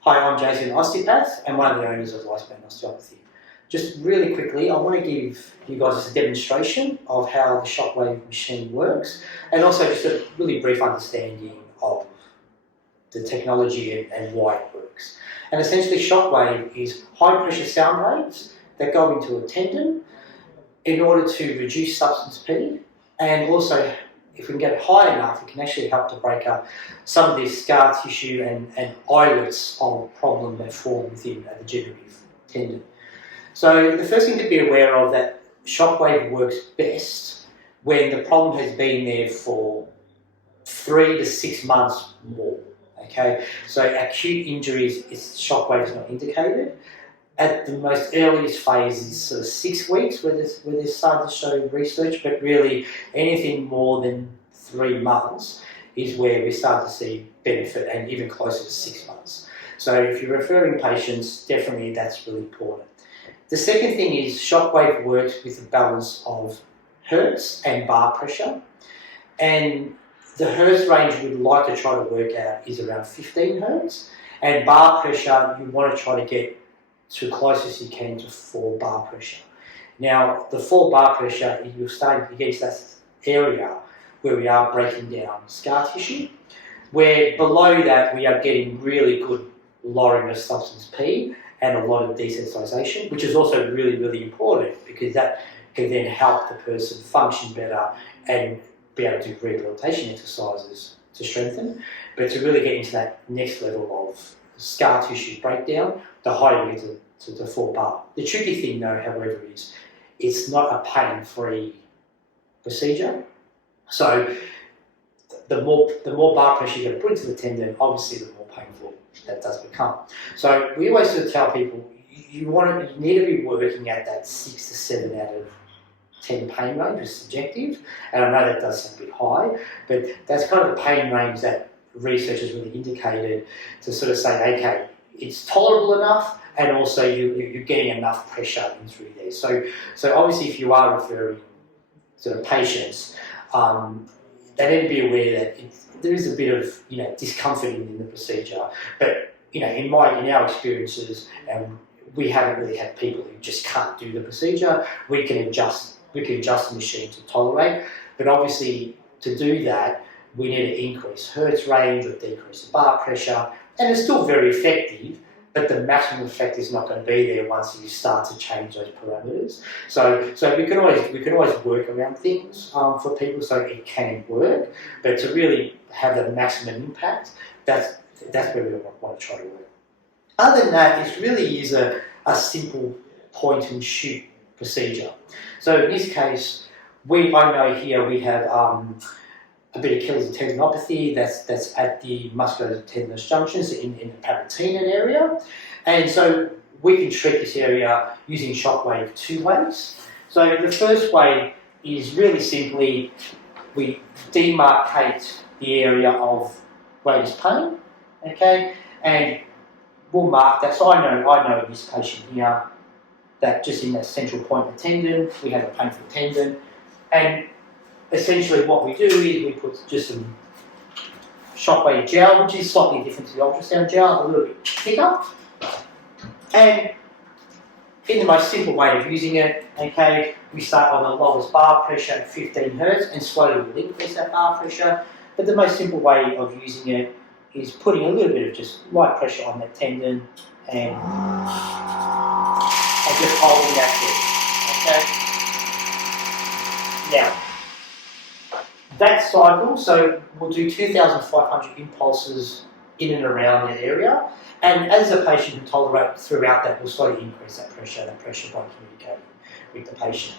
Hi, I'm Jason, osteopath, and one of the owners of Lifespan Osteopathy. Just really quickly, I want to give you guys a demonstration of how the Shockwave machine works, and also just a really brief understanding of the technology and why it works. And essentially, Shockwave is high pressure sound waves that go into a tendon in order to reduce substance P, and also if we can get it high enough, it can actually help to break up some of this scar tissue and islets of problem that form within a degenerative tendon. So the first thing to be aware of, that Shockwave works best when the problem has been there for 3 to 6 months more. Okay, so acute injuries, Shockwave is not indicated. At the most earliest phase is sort of 6 weeks where they're starting to show research, but really anything more than 3 months is where we start to see benefit, and even closer to 6 months. So if you're referring patients, definitely that's really important. The second thing is Shockwave works with a balance of hertz and bar pressure, and the hertz range we'd like to try to work out is around 15 hertz, and bar pressure you want to try to get to close as you can to 4 bar pressure. Now, the 4 bar pressure, you're starting to get to that area where we are breaking down scar tissue, where below that we are getting really good lowering of substance P and a lot of desensitization, which is also really, really important because that can then help the person function better and be able to do rehabilitation exercises to strengthen. But to really get into that next level of scar tissue breakdown, the higher we get to the 4 bar. The tricky thing though, however, is it's not a pain-free procedure. So the more bar pressure you're going to put into the tendon, obviously the more painful that does become. So we always sort of tell people you need to be working at that 6 to 7 out of 10 pain range, which is subjective, and I know that does sound a bit high, but that's kind of the pain range that researchers really indicated to sort of say, okay, it's tolerable enough, and also you're getting enough pressure in through there. So obviously, if you are referring sort of patients, they need to be aware that there is a bit of discomfort in the procedure. But in our experiences, we haven't really had people who just can't do the procedure. We can adjust the machine to tolerate, but obviously to do that, we need to increase hertz range or decrease the bar pressure, and it's still very effective, but the maximum effect is not going to be there once you start to change those parameters. So we can always work around things for people so it can work, but to really have the maximum impact, that's where we want to try to work. Other than that, it really is a simple point and shoot procedure. So in this case, I know here we have a bit of Achilles tendinopathy that's at the musculotendinous junctions in the paratendon area, and so we can treat this area using Shockwave 2 ways. So the first way is really simply we demarcate the area of greatest pain, okay, and we'll mark that. So I know in this patient here that just in that central point of the tendon we have a painful tendon, and essentially what we do is we put just some Shockwave gel, which is slightly different to the ultrasound gel, a little bit thicker. And in the most simple way of using it, okay, we start on the lowest bar pressure at 15 hertz and slowly we'll increase that bar pressure. But the most simple way of using it is putting a little bit of just light pressure on that tendon and just holding that there, okay? Now, that cycle, so we'll do 2,500 impulses in and around that area, and as the patient can tolerate throughout that, we'll slowly increase that pressure by communicating with the patient.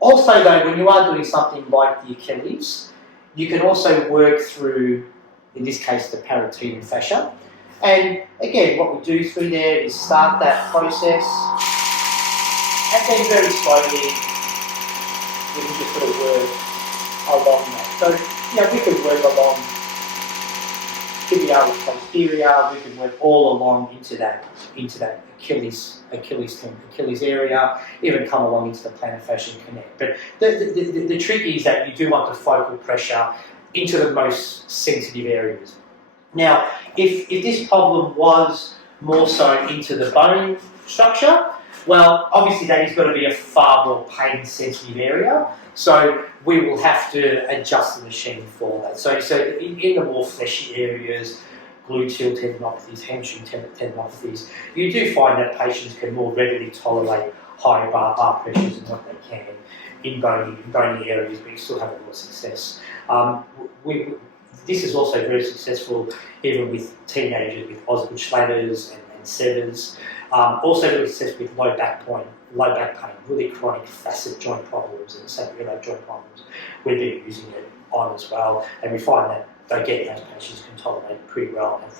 Also though, when you are doing something like the Achilles, you can also work through, in this case, the paratendon fascia. And again, what we do through there is start that process, and then very slowly we can just sort of work along that. So, we could work along tibialis posterior, we can work all along into that Achilles area, even come along into the plantar fascia and connect. But the trick is that you do want the focal pressure into the most sensitive areas. Now, if this problem was more so into the bone structure, well, obviously that is going to be a far more pain-sensitive area, so we will have to adjust the machine for that. So in the more fleshy areas, gluteal tendinopathies, hamstring tendinopathies, you do find that patients can more readily tolerate higher bar pressures than what they can in bony areas, but you still have a lot of success. This is also very successful even with teenagers with Osgood-Schlatters and Severs. Also really successful with low back pain, really chronic facet joint problems and sacroiliac joint problems. We've been using it on as well, and we find that those patients can tolerate it pretty well and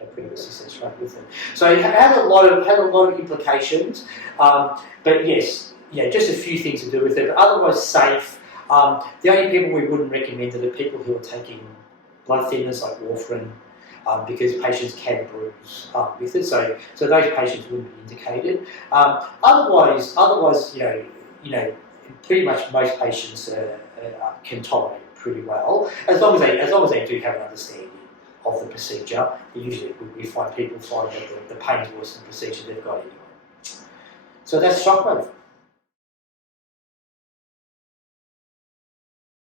have pretty good success rate with them. So it had a lot of implications, but yes, just a few things to do with it, but otherwise safe. The only people we wouldn't recommend are the people who are taking blood thinners like warfarin, because patients can bruise with it. So those patients wouldn't be indicated. Otherwise, pretty much most patients can tolerate it pretty well, as long as they do have an understanding of the procedure. Usually, we find people find that the pain is worse than the procedure they've got anyway. So that's Shockwave.